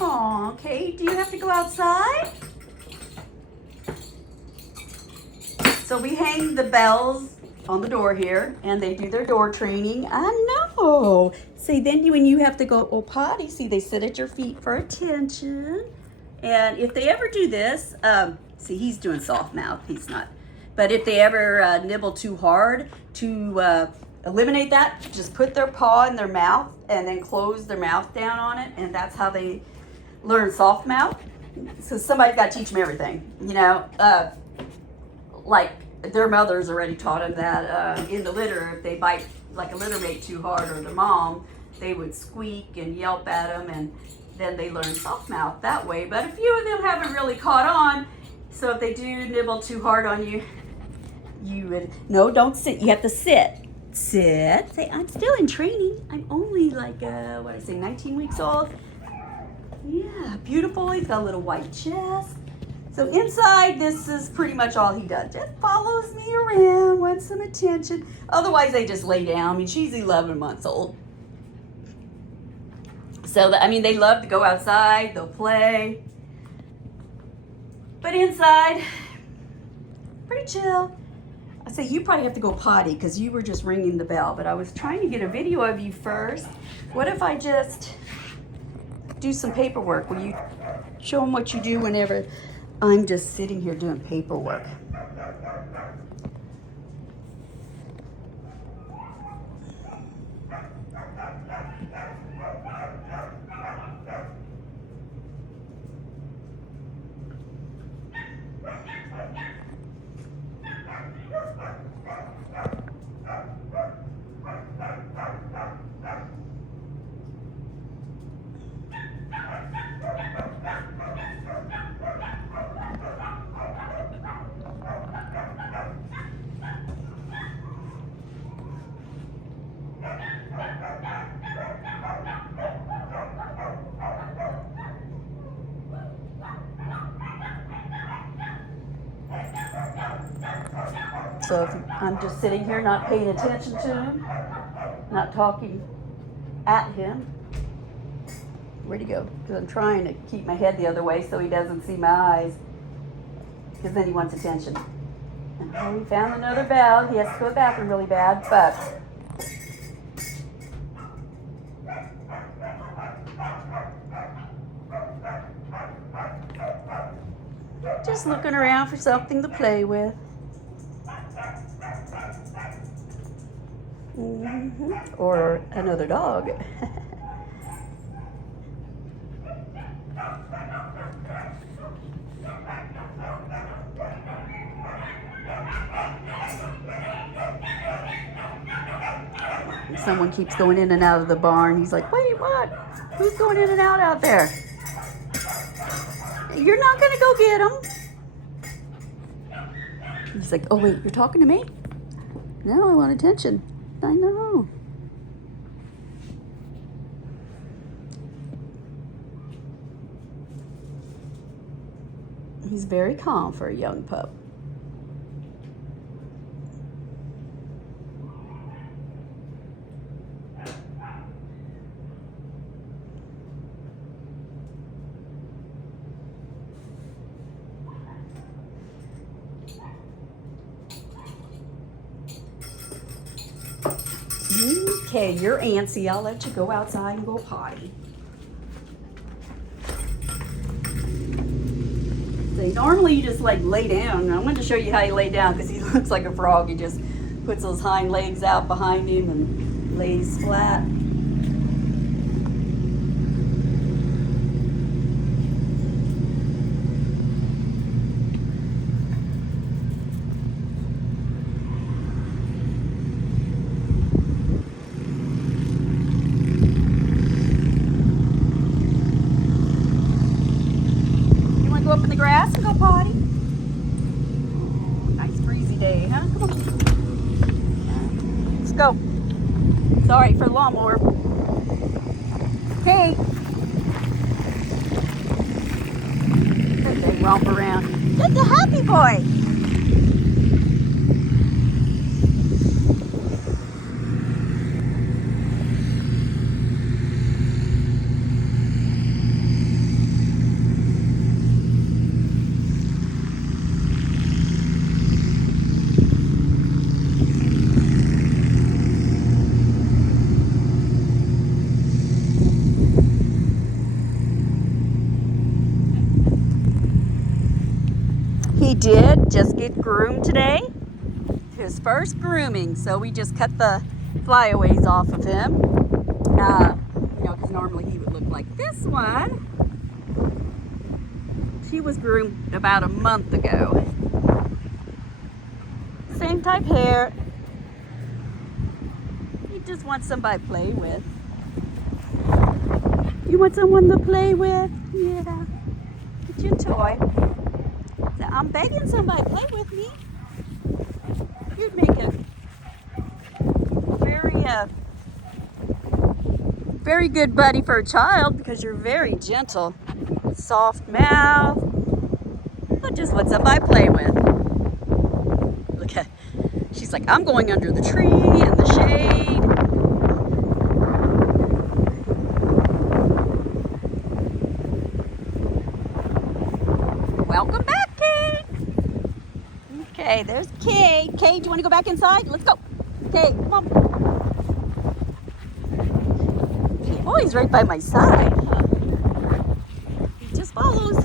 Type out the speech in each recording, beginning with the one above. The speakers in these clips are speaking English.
Aw, Cade, do you have to go outside? So we hang the bells on the door here, and they do their door training. I know. See, then when you have to go potty, see, they sit at your feet for attention. And if they ever do this, see, he's doing soft mouth. He's not. But if they ever nibble too hard, to eliminate that, just put their paw in their mouth and then close their mouth down on it, and that's how they learn soft mouth. So somebody's got to teach them everything, you know. Like their mothers already taught them that in the litter, if they bite like a litter mate too hard or their mom, they would squeak and yelp at them, and then they learn soft mouth that way. But a few of them haven't really caught on, so if they do nibble too hard on you, you would, no, don't sit. You have to sit. Sit. Say, I'm still in training. I'm only like, 19 weeks old. Yeah, beautiful. He's got a little white chest. So inside, this is pretty much all he does. Just follows me around, wants some attention. Otherwise, they just lay down. I mean, she's 11 months old. So, they love to go outside. They'll play. But inside, pretty chill. I say, you probably have to go potty because you were just ringing the bell. But I was trying to get a video of you first. What if I just do some paperwork? Will you show them what you do whenever I'm just sitting here doing paperwork? So if I'm just sitting here not paying attention to him, not talking at him, where'd he go? Because I'm trying to keep my head the other way so he doesn't see my eyes, because then he wants attention. And we found another bell. He has to go to the bathroom really bad, but just looking around for something to play with. Or another dog. Someone keeps going in and out of the barn. He's like, wait, what? Who's going in and out there? You're not gonna go get him. He's like, oh wait, you're talking to me? No, I want attention. I know. He's very calm for a young pup. Okay, you're antsy. I'll let you go outside and go potty. So normally you just like lay down. I'm going to show you how you lay down because he looks like a frog. He just puts those hind legs out behind him and lays flat. Go up in the grass and go potty. Oh, nice breezy day, huh? Come on. Let's go. Sorry for the lawnmower. Okay. They romp around. That's a happy boy. did just get groomed today. His first grooming. So we just cut the flyaways off of him. You know, because normally he would look like this one. She was groomed about a month ago. Same type hair. He just wants somebody to play with. You want someone to play with? Yeah. Get your toy. So I'm begging somebody to play with me. You'd make a very good buddy for a child because you're very gentle. Soft mouth. I just want somebody to play with. Look at, she's like, I'm going under the tree in the shade. Welcome back, Cade. Okay, there's Cade. Cade, do you want to go back inside? Let's go. Cade, come on. Oh, he's right by my side. He just follows. He's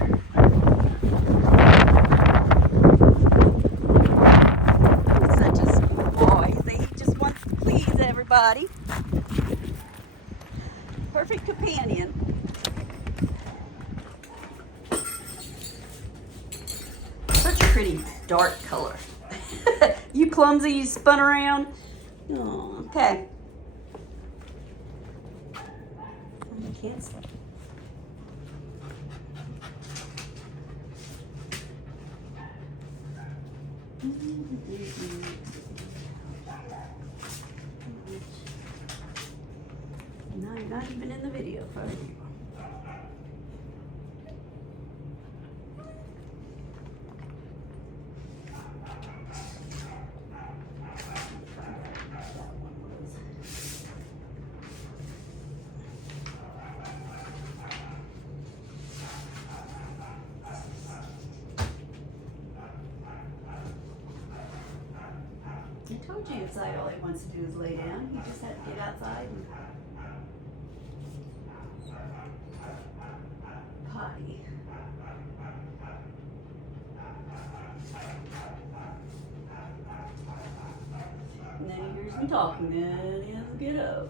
such a sweet boy. He just wants to please everybody. Perfect companion. Such a pretty dark color. You clumsy, you spun around. Oh, okay. Cancel. No, you're not even in the video, folks. I told you inside all he wants to do is lay down. He just had to get outside and potty. And then he hears me talking, then he'll get up.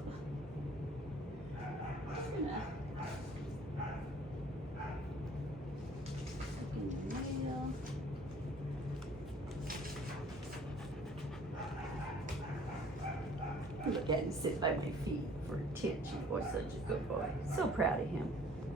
Look at him sit by my feet for attention. Boy, such a good boy. So proud of him.